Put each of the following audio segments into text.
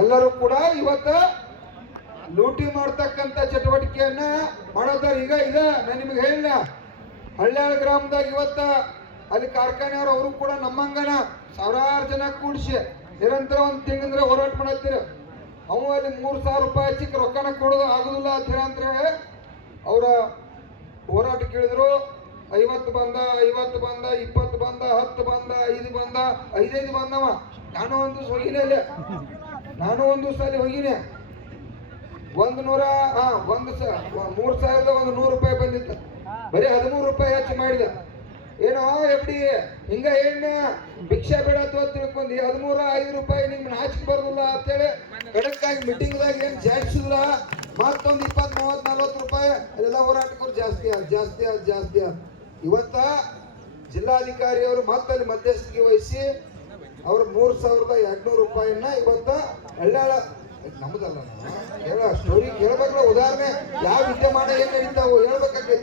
ಎಲ್ಲರೂ ಕೂಡ ಇವತ್ತ ಲೂಟಿ ಮಾಡ್ತಕ್ಕಂಥ ಚಟುವಟಿಕೆಯನ್ನ ಮಾಡತ್ತಾರ ಈಗ ಇದ. ನಾನು ನಿಮ್ಗೆ ಹೇಳಿಲ್ಲ ಹಳ್ಳ್ಯಾಳ ಗ್ರಾಮದಾಗ ಇವತ್ತ ಅಲ್ಲಿ ಕಾರ್ಖಾನೆಯವರು, ಅವರು ಕೂಡ ನಮ್ಮಂಗನ ಸಾವಿರಾರು ಜನ ಕೂಡಿಸಿ ನಿರಂತರ ಒಂದು ತಿಂಗಂದ್ರೆ ಹೋರಾಟ ಮಾಡತ್ತೀರ. ಅವ ಅಲ್ಲಿ ಮೂರು ಸಾವಿರ ರೂಪಾಯಿ ಚಿಕ್ಕ ರೊಕ್ಕನ ಕೊಡೋದು ಆಗುದಿಲ್ಲ ಅಂತ ಹೇಳಿ ಅಂತ ಅವರ ಹೋರಾಟ ಕೇಳಿದ್ರು. ಐವತ್ತು ಬಂದ ಐವತ್ತು ಬಂದ, ಇಪ್ಪತ್ತು ಬಂದ, ಹತ್ತು ಬಂದ, ಐದು ಬಂದ, ಐದೈದು ಬಂದವ. ನಾನು ಒಂದು ಹೋಗಿನೇ ಇಲ್ಲ ನಾನು ಒಂದು ಅಲ್ಲಿ ಹೋಗಿನೇ. ಒಂದು ನೂರ, ಹಾ, ಒಂದು ಮೂರು ಸಾವಿರದ ಒಂದು ನೂರು ರೂಪಾಯಿ ಬಂದಿತ್ತು. ಬರೀ ಹದಿಮೂರು ರೂಪಾಯಿ ಹೆಚ್ಚು ಮಾಡಿದ. ಏನೋ ಎಫ್ಡಿ ಹಿಂಗ ಏನ ಭಿಕ್ಷೆ ಬೇಡ ತಿಳ್ಕೊಂಡಿ, ಹದಿಮೂರ, ಐದು ರೂಪಾಯಿ ನಿಮ್ಗೆ ನಾಚಿಕೆ ಬರೋದಿಲ್ಲ ಅಂತೇಳಿ ಮೀಟಿಂಗ್ ಮೀಟಿಂಗ್ದಾಗ ಏನು ಜಾಸ್ತಿದ್ರ ಮತ್ತೊಂದು ಇಪ್ಪತ್ತು, ಮೂವತ್ತು, ನಲ್ವತ್ತು ರೂಪಾಯಿ ಅದೆಲ್ಲ ಹೋರಾಟಕ್ಕೂ ಜಾಸ್ತಿ ಆದ ಜಾಸ್ತಿ ಆದ ಜಾಸ್ತಿ ಆದ. ಇವತ್ತ ಜಿಲ್ಲಾಧಿಕಾರಿಯವರು ಮತ್ತಲ್ಲಿ ಮತ್ತೆ ಮಧ್ಯಸ್ಥಿಕೆ ವಹಿಸಿ ಅವ್ರು ಮೂರ್ ಸಾವಿರದ ಎರಡ್ನೂರು ರೂಪಾಯಿನ ಇವತ್ತ ಹಳ್ಳಾಳ ನಮ್ದಲ್ಲ. ಹೇಳ ಸ್ಟೋರಿ ಹೇಳ್ಬೇಕಲ್ಲ ಉದಾಹರಣೆ, ಯಾವ ವಿದ್ಯಮಾನ ಏನ್ ನಡೀತಾವು ಹೇಳ್ಬೇಕಾಗಿ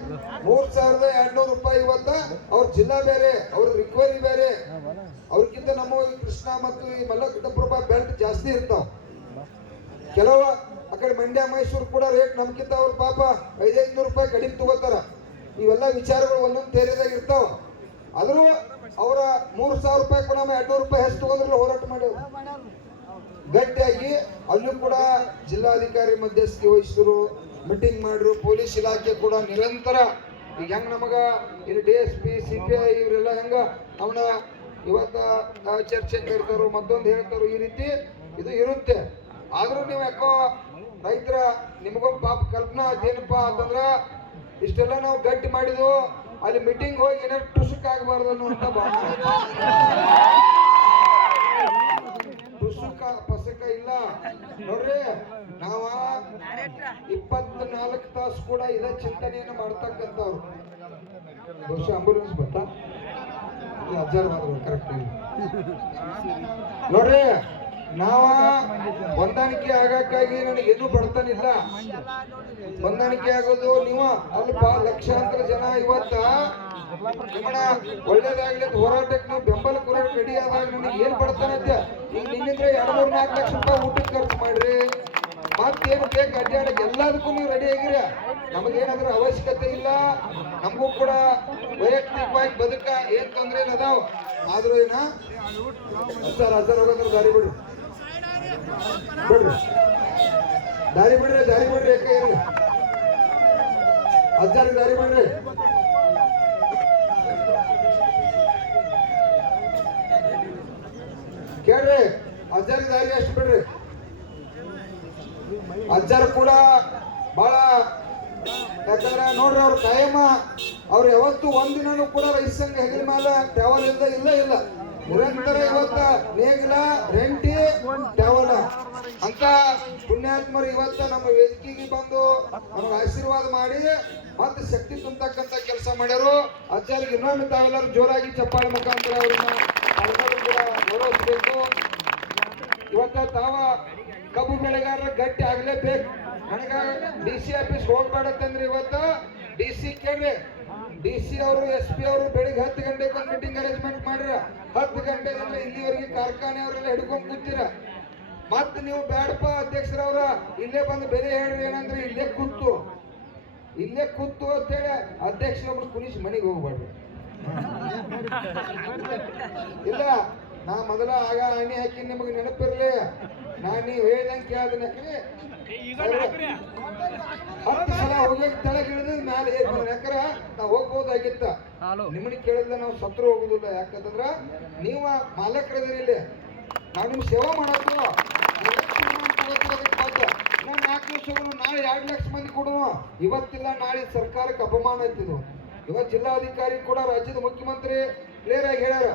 ಮೂರ್ ಸಾವಿರದ ಎರಡ್ನೂರು ರೂಪಾಯಿ ಇವತ್ತ ಅವ್ರ ಜಿಲ್ಲಾ ಬೇರೆ, ಅವ್ರ ರಿಕ್ವೈರಿ ಬೇರೆ. ಅವ್ರಿಗಿಂತ ನಮ್ಮ ಕೃಷ್ಣ ಮತ್ತು ಈ ಮಲ್ಲಕೃಷ್ಣಪ್ರಭಾ ಬೆಲ್ಟ್ ಜಾಸ್ತಿ ಇರ್ತಾವ. ಕೆಲವ ಆ ಕಡೆ ಮಂಡ್ಯ, ಮೈಸೂರು ಕೂಡ ರೇಟ್ ನಮ್ಗಿಂತ ಅವ್ರ ಪಾಪ ಐದೈದು ರೂಪಾಯಿ ಕಡಿಮೆ ತಗೋತಾರ. ಇವೆಲ್ಲ ವಿಚಾರಗಳು ಒಂದೊಂದು ತೇರಿದಾಗ ಇರ್ತಾವ. ಆದ್ರೂ ಅವರ ಮೂರು ಸಾವಿರ ರೂಪಾಯಿ ಕೂಡ ಎರಡ್ನೂರು ರೂಪಾಯಿ ಹೆಚ್ಚು ತಗೊಂಡ್ರಲ್ಲ ಹೋರಾಟ ಮಾಡ್ಯಾವ ಗಟ್ಟಿಯಾಗಿ ಅಲ್ಲೂ ಕೂಡ ಜಿಲ್ಲಾಧಿಕಾರಿ ಮಧ್ಯಸ್ಥಿಕೆ ವಹಿಸಿದ್ರು ಮೀಟಿಂಗ್ ಮಾಡಿದ್ರು, ಪೊಲೀಸ್ ಇಲಾಖೆ ಕೂಡ ನಿರಂತರ ಈಗ ಹೆಂಗ್ ನಮಗ ಇಲ್ಲಿ D S P C P I ಇವರೆಲ್ಲ ಹೆಂಗ ಅವನ ಇವತ್ತ ಚರ್ಚೆ ಕೇಳ್ತಾರೋ ಮತ್ತೊಂದು ಹೇಳ್ತಾರೋ ಈ ರೀತಿ ಇದು ಇರುತ್ತೆ. ಆದ್ರೂ ನೀವು ಯಾಕೋ ರೈತರ ನಿಮಗೊಂದು ಪಾಪ ಕಲ್ಪನಾ ಅದೇನಪ್ಪ ಅಂತಂದ್ರ, ಇಷ್ಟೆಲ್ಲ ನಾವು ಗಟ್ಟಿ ಮಾಡಿದ್ವು ಅಲ್ಲಿ ಮೀಟಿಂಗ್ ಹೋಗಿ ಏನಾದ್ರು ಟುಸುಕ್ ಆಗಬಾರ್ದು ಅನ್ನುವಂಥ ಟುಸುಕ ಪಸಕ ಇಲ್ಲ. ನೋಡ್ರಿ, ನಾವ ಇಪ್ಪತ್ನಾಲ್ಕು ತಾಸು ಕೂಡ ಇದೇ ಚಿಂತನೆಯನ್ನು ಮಾಡ್ತಕ್ಕಂಥವ್ರು. ಬಹುಶಃ ಅಂಬುಲೆನ್ಸ್ ಬರ್ತಾ ಅಜ್ಜಾರ್ ಕರೆಕ್ಟ್ ನೋಡ್ರಿ ನಾವ ಹೊಂದಾಣಿಕೆ ಆಗಕ್ಕಾಗಿ ನನಗೆ ಎದು ಬಡ್ತಾನಿಲ್ಲ. ಹೊಂದಾಣಿಕೆ ಆಗೋದು ನೀವು ಅಲ್ಪ ಲಕ್ಷಾಂತರ ಜನ ಇವತ್ತ ನಿಮ್ಮಣ ಒಳ್ಳೇದಾಗ್ಲಿ ಹೋರಾಟಕ್ಕೆ ನೀವು ಬೆಂಬಲ ಕೂಡ ರೆಡಿ ಆದಾಗ ನನಗೆ ಏನ್ ಬಡತನತ್ತೆ ಈಗ ನಿನ್ನಿಂದ್ರೆ ಎರಡು ಮೂರು ನಾಲ್ಕು ಲಕ್ಷ ರೂಪಾಯಿ ಊಟಕ್ಕೆ ಖರ್ಚು ಮಾಡ್ರಿ. ಮತ್ತೇನು ಬೇಕು ಅಡ್ಡಾಡಕ್ಕೆ ಎಲ್ಲದಕ್ಕೂ ನೀವು ರೆಡಿ ಆಗಿರ. ನಮಗೇನಾದ್ರೂ ಅವಶ್ಯಕತೆ ಇಲ್ಲ. ನಮಗೂ ಕೂಡ ವೈಯಕ್ತಿಕವಾಗಿ ಬದುಕ ಏನ್ ತೊಂದ್ರೆ ಇಲ್ಲ ಅದಾವ. ಆದ್ರೂ ಏನ? ಸರ್ ಹಸರ್ ದಾರಿ ಬಿಡ್ರಿ ಬಿಡ್ರಿ. ದಾರಿ ಬಿಡ್ರಿ ದಾರಿ ಬಿಡ್ರಿ ಯಾಕೆ ಇರ್ರಿ ಅಜ್ಜಾರಿ ದಾರಿ ಬಿಡ್ರಿ. ಕೇಳ್ರಿ ಅಜ್ಜಾರಿ ದಾರಿ ಎಷ್ಟು ಬಿಡ್ರಿ. ಅಜ್ಜಾರು ಕೂಡ ಬಹಳ ಯಾಕಂದ್ರೆ ನೋಡ್ರಿ ಅವ್ರ ಕಾಯಮ ಅವ್ರು ಯಾವತ್ತು ಒಂದಿನೂ ಕೂಡ ರೈಸಂಗ ಸಂಘ ಹೆಗಲ ಮೇಲೆ ಟ್ರಾವೆಲ್ ಇಲ್ಲ ಇಲ್ಲ ಇಲ್ಲ. ನಿರಂತರ ಇವತ್ತ ನೇಗಿಲ, ರೆಂಟಿ, ಟವಲ. ಅಂತ ಪುಣ್ಯಾತ್ಮರು ಇವತ್ತ ನಮ್ಮ ವೇದಿಕೆಗೆ ಬಂದು ನಮ್ಗೆ ಆಶೀರ್ವಾದ ಮಾಡಿ ಮತ್ತೆ ಶಕ್ತಿ ತುಂಬತಕ್ಕಂತ ಕೆಲಸ ಮಾಡ್ಯಾರು. ಅಜ್ಜಾರಿಗೆ ಇನ್ನೊಮ್ಮೆ ತಾವೆಲ್ಲರೂ ಜೋರಾಗಿ ಚಪ್ಪಾಳೆ ಮುಖಾಂತರ ಅವರನ್ನ ಗೌರವಿಸಬೇಕು ಇವತ್ತ ತಾವ ಕಬ್ಬು ಬೆಳೆಗಾರರ ಗಟ್ಟಿ ಆಗ್ಲೇಬೇಕು. ನನಗ ಡಿ ಸಿ ಆಫೀಸ್ ಹೋಗ್ಬೇಡತ್ತಂದ್ರೆ ಇವತ್ತ ಡಿ ಸಿ ಕೇಳ್ರಿ. ಡಿ ಸಿ ಅವರು, ಎಸ್ ಪಿ ಅವರು ಬೆಳಿಗ್ಗೆ ಹತ್ತು ಗಂಟೆಗೆ ಒಂದು ಮೀಟಿಂಗ್ ಅರೇಂಜ್ಮೆಂಟ್ ಮಾಡ್ರ. ಹತ್ತು ಗಂಟೆ ಇಲ್ಲಿವರೆಗೆ ಕಾರ್ಖಾನೆ ಅವರೆಲ್ಲ ಹಿಡ್ಕೊಂಡ್ ಕೂತೀರ. ಮತ್ತೆ ನೀವು ಬ್ಯಾಡಪ್ಪ ಅಧ್ಯಕ್ಷರವ್ರ, ಇಲ್ಲೇ ಬಂದು ಬೆಲೆ ಹೇಳ್ರಿ ಏನಂದ್ರೆ ಇಲ್ಲೇ ಕೂತು. ಇಲ್ಲೇ ಕೂತು ಅಂತೇಳಿ ಅಧ್ಯಕ್ಷರೊಬ್ರು ಕುಣಿಸಿ ಮನೆಗೆ ಹೋಗ್ಬಾರ್ದು. ಇಲ್ಲ ನಾ ಮೊದಲ ಆಗ ಹಣಿ ಹಾಕಿ ನಿಮಗೆ ನೆನಪಿರ್ಲಿ. ನಾ ನೀವು ಹೇಳ್ದಂಗೆ ಕೇಳ್ದನಕ್ರಿ ಹತ್ತು ಸಲ ಹೋಗಿ ತಳಗೆ ಹಿಡಿದ ಮ್ಯಾಲೆ ಏರ್ಬೋದು ಯಾಕಂದ್ರ ನಾವು ಹೋಗ್ಬೋದಾಗಿತ್ತ. ನಿಮಗೆ ಕೇಳಿದ್ರೆ ನಾವು ಸತ್ರು ಹೋಗುದಿಲ್ಲ. ಯಾಕಂತಂದ್ರ ನೀವ ಮಾಲಕರದಿರಿ ಇಲ್ಲಿ ನಾವು ನಿಮ್ ಸೇವಾ ಮಾಡೋದು ನಾವು ನಾಲ್ಕು ದಿವಸ ನಾಳೆ ಎರಡು ಲಕ್ಷ ಮಂದಿ ಕೊಡುವ ಇವತ್ತಿಲ್ಲ ನಾಳೆ ಸರ್ಕಾರಕ್ಕೆ ಅಪಮಾನ ಐತಿದು ಇವತ್ತು ಜಿಲ್ಲಾಧಿಕಾರಿ ಕೂಡ ರಾಜ್ಯದ ಮುಖ್ಯಮಂತ್ರಿ ಕ್ಲಿಯರ್ ಆಗಿ ಹೇಳ್ಯಾರ.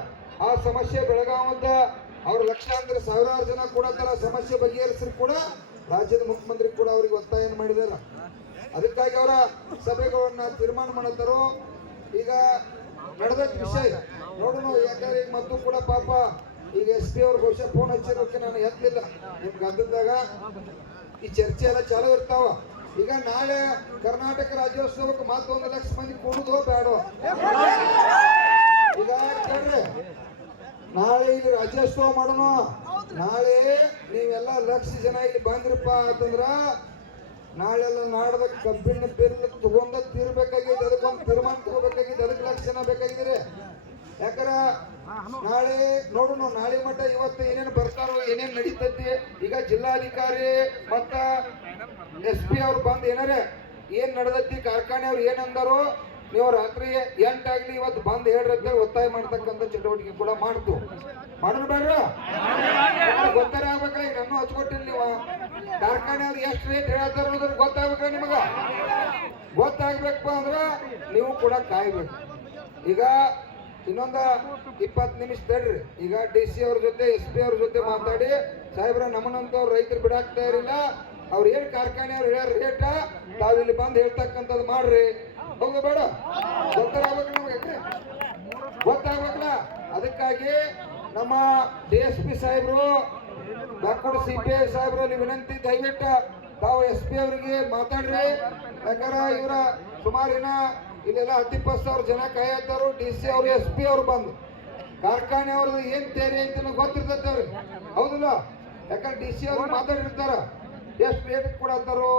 ಆ ಸಮಸ್ಯೆ ಬೆಳಗಾವಂತ ಅವ್ರ ಲಕ್ಷಾಂತರ ಸಾವಿರಾರು ಜನ ಕೂಡ ತರ ಸಮಸ್ಯೆ ಬಗೆಹರಿಸಿದ್ರು ಕೂಡ ರಾಜ್ಯದ ಮುಖ್ಯಮಂತ್ರಿ ಕೂಡ ಅವ್ರಿಗೆ ಒತ್ತಾಯ ಮಾಡಿದಾರ. ಅದಕ್ಕಾಗಿ ಅವರ ಸಭೆಗಳನ್ನ ತೀರ್ಮಾನ ಮಾಡತ್ತಾರೋ, ಈಗ ನಡೆದ ವಿಷಯ ನೋಡೋಣ, ಯಾಕಂದ್ರೆ ಈಗ ಮತ್ತು ಕೂಡ ಪಾಪ ಈಗ ಎಸ್ ಪಿ ಅವ್ರ ಬಹುಶಃ ಫೋನ್ ಹಚ್ಚಿರೋಕೆ ನಾನು ಎತ್ತಲಿಲ್ಲ ನಿಮ್ಗೆ ಅದ್ದಾಗ ಈ ಚರ್ಚೆ ಎಲ್ಲ ಚಾಲೂ ಇರ್ತಾವ. ಈಗ ನಾಳೆ ಕರ್ನಾಟಕ ರಾಜ್ಯೋತ್ಸವಕ್ಕೆ ಮತ್ತೊಂದು ಲಕ್ಷ ಮಂದಿ ಕೂಡುದೋ ಬೇಡೋ ಈಗ ಕೇಳ್ರಿ ನಾಳೆ ಇಲ್ಲಿ ರಾಜ್ಯೋತ್ಸವ ಮಾಡೋಣ. ನಾಳೆ ನೀವೆಲ್ಲ ಲಕ್ಷ ಜನ ಇಲ್ಲಿ ಬಂದ್ರಪ್ಪ ಅಂತಂದ್ರ ನಾಳೆಲ್ಲ ನಾಡದ ಕಬ್ಬಿಣ ಬಿಲ್ ತಗೊಂಡ ತೀರ್ಬೇಕಾಗಿದೆ ಅದಕ್ಕೊಂದು ತೀರ್ಮಾನ ತಗೋಬೇಕಾಗಿದೆ ಅದಕ್ಕೆ ಲಕ್ಷ ಜನ ಬೇಕಾಗಿದ್ರೆ ಯಾಕರ ನಾಳೆ ನೋಡೋಣ ನಾಳೆ ಮಟ್ಟ ಇವತ್ತು ಏನೇನು ಬರ್ತಾರೋ ಏನೇನು ನಡೀತೈತಿ ಈಗ ಜಿಲ್ಲಾಧಿಕಾರಿ ಮತ್ತ ಎಸ್ ಪಿ ಅವ್ರು ಬಂದು ಏನಾರೆ ಏನ್ ನಡೆದೈತಿ ಕಾರ್ಖಾನೆ ಅವ್ರು ಏನ್ ಅಂದಾರೋ ನೀವು ರಾತ್ರಿ ಎಂಟಾಗ್ಲಿ ಇವತ್ತು ಬಂದ್ ಹೇಳ್ರಿ ಅಂತ ಒತ್ತಾಯ ಮಾಡ್ತಕ್ಕಂಥ ಚಟುವಟಿಕೆ ಕೂಡ ಮಾಡ್ತು. ಮಾಡೋಣ ಬೇಡ್ರ? ಗೊತ್ತಾರ ಆಗ್ಬೇಕ? ಈಗ ನಾನು ಹಚ್ಕೊಟ್ಟಿಲ್ಲ ನೀವು. ಕಾರ್ಖಾನೆ ಅದು ಎಷ್ಟು ರೇಟ್ ಹೇಳ್ತಾರ ನಿಮಗೆ ನಿಮಗ? ಗೊತ್ತಾಗ್ಬೇಕಪ್ಪ ಅಂದ್ರ ನೀವು ಕೂಡ ಕಾಯ್ಬೇಕು. ಈಗ ಇನ್ನೊಂದ ಇಪ್ಪತ್ತು ನಿಮಿಷ ತಡ್ರಿ. ಈಗ ಡಿ ಸಿ ಅವ್ರ ಜೊತೆ ಎಸ್ ಪಿ ಅವ್ರ ಜೊತೆ ಮಾತಾಡಿ. ಸಾಹೇಬ್ರ, ನಮ್ಮನಂತವ್ರು ರೈತರು ಬಿಡಾಕ್ತಾ ಇರಲಿಲ್ಲ ಅವ್ರು ಏನ್ ಕಾರ್ಖಾನೆ ಅವ್ರು ಹೇಳ್ಯಾರ ರೇಟ ತಾವಿಲ್ಲಿ ಬಂದು ಹೇಳ್ತಕ್ಕಂಥದ್ದು ಮಾಡ್ರಿ. ಹೌದು ಬೇಡ ಗೊತ್ತಾಗ್ಬೇಕು ನಮ್ಗೆ ಗೊತ್ತಾಗಬೇಕಲ್ಲ? ಅದಕ್ಕಾಗಿ ನಮ್ಮ ಡಿ ಎಸ್ ಪಿ ಸಾಹೇಬ್ರು ಡಾಕ್ಟರ್ ಸಿ ಪಿ ಐ ಸಾಹೇಬ್ರಲ್ಲಿ ವಿನಂತಿ, ದಯವಿಟ್ಟು ತಾವು ಎಸ್ ಪಿ ಅವರಿಗೆ ಮಾತಾಡ್ರಿ. ಯಾಕಂದ್ರೆ ಇವರ ಸುಮಾರಿನ ಇಲ್ಲೆಲ್ಲ ಹತ್ತಿಪ್ಪತ್ತು ಸಾವಿರ ಜನ ಕಾಯತ್ತಾರು ಡಿ ಸಿ ಅವರು, ಎಸ್ ಪಿ ಅವ್ರು ಬಂದು. ಕಾರ್ಖಾನೆ ಅವ್ರದ್ದು ಏನ್ ತೇರಿ ಐತಿ ಗೊತ್ತಿರ್ತೈತೆ ಅವ್ರಿಗೆ. ಹೌದಿಲ್ಲ? ಯಾಕಂದ್ರೆ ಡಿ ಸಿ ಅವ್ರು ಮಾತಾಡಿರ್ತಾರ. ಎಷ್ಟು ರೇಟ್ ಕೊಡತ್ತಾರೋ,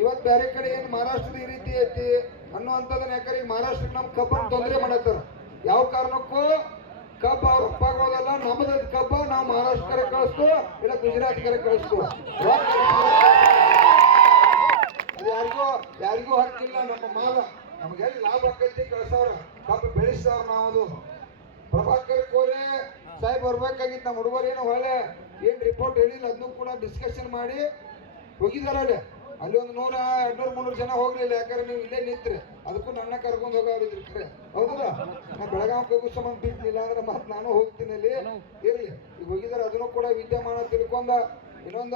ಇವತ್ತು ಬೇರೆ ಕಡೆ ಏನು ಮಹಾರಾಷ್ಟ್ರದ ಈ ರೀತಿ ಐತಿ. ಅನ್ನುವಂಥದ್ದನ್ನ ಯಾಕಂದ್ರೆ ಮಹಾರಾಷ್ಟ್ರಕ್ಕೆ ನಮ್ಮ ಕಬ್ಬನ್ನು ತೊಂದರೆ ಮಾಡತ್ತಾರ ಯಾವ ಕಾರಣಕ್ಕೂ ಕಬ್ಬ ಅವ್ರ ಒಪ್ಪಾಗೋದಲ್ಲ ನಮ್ಮದ ಕಬ್ಬ ನಾವು ಮಹಾರಾಷ್ಟ್ರ ಕಳಿಸ್ತು ಇಲ್ಲ ಗುಜರಾತ್ ಕರೆ ಕಳಿಸ್ತು ಯಾರಿಗೂ ಯಾರಿಗೂ ಹಕ್ಕಿಲ್ಲ, ನಮ್ಮ ಮಾಲ. ನಮ್ಗೆ ಎಲ್ಲಿ ಲಾಭ ಆಕೈತಿ ಕಳ್ಸವ್ರ. ಕಬ್ಬು ಬೆಳೆಸ್ತಾವ್ರ ನಾವು ಅದು. ಪ್ರಭಾಕರ್ ಕೋರೆ, ಸಾಹೇಬ್ ಬರ್ಬೇಕಾಗಿತ್ತು, ನಮ್ಮ ಹುಡುಗರು ಏನು ಹೊಳೆ ಏನ್ ರಿಪೋರ್ಟ್ ಹೇಳಿಲ್ಲ, ಅದನ್ನು ಕೂಡ ಡಿಸ್ಕಷನ್ ಮಾಡಿ ಹೋಗಿದಾರ ಅಲ್ಲಿ ಒಂದು ನೂರ, ಎರಡ್ನೂರು ಮುನ್ನೂರು ಜನ ಹೋಗ್ಲಿಲ್ಲ ಯಾಕಂದ್ರೆ ನೀವು ಇಲ್ಲೇ ನಿಂತ್ರಿ. ಅದಕ್ಕೂ ನನ್ನ ಕರ್ಕೊಂಡು ಹೋಗೋರಿದ್ರಿ ಖರೆ ಹೌದಲ್ಲ? ನಾ ಬೆಳಗಾವಿಗೆ ಸಂಬಂಧ ಬಿಟ್ಟಿಲ್ಲ ಅಂದ್ರೆ ಮತ್ತೆ ನಾನು ಹೋಗ್ತೀನಿ ಅಲ್ಲಿ. ಇರ್ಲಿ. ಈಗ ಹೋಗಿದಾರೆ, ಅದನ್ನು ಕೂಡ ವಿದ್ಯಮಾನ ತಿಳ್ಕೊಂಡ ಇನ್ನೊಂದ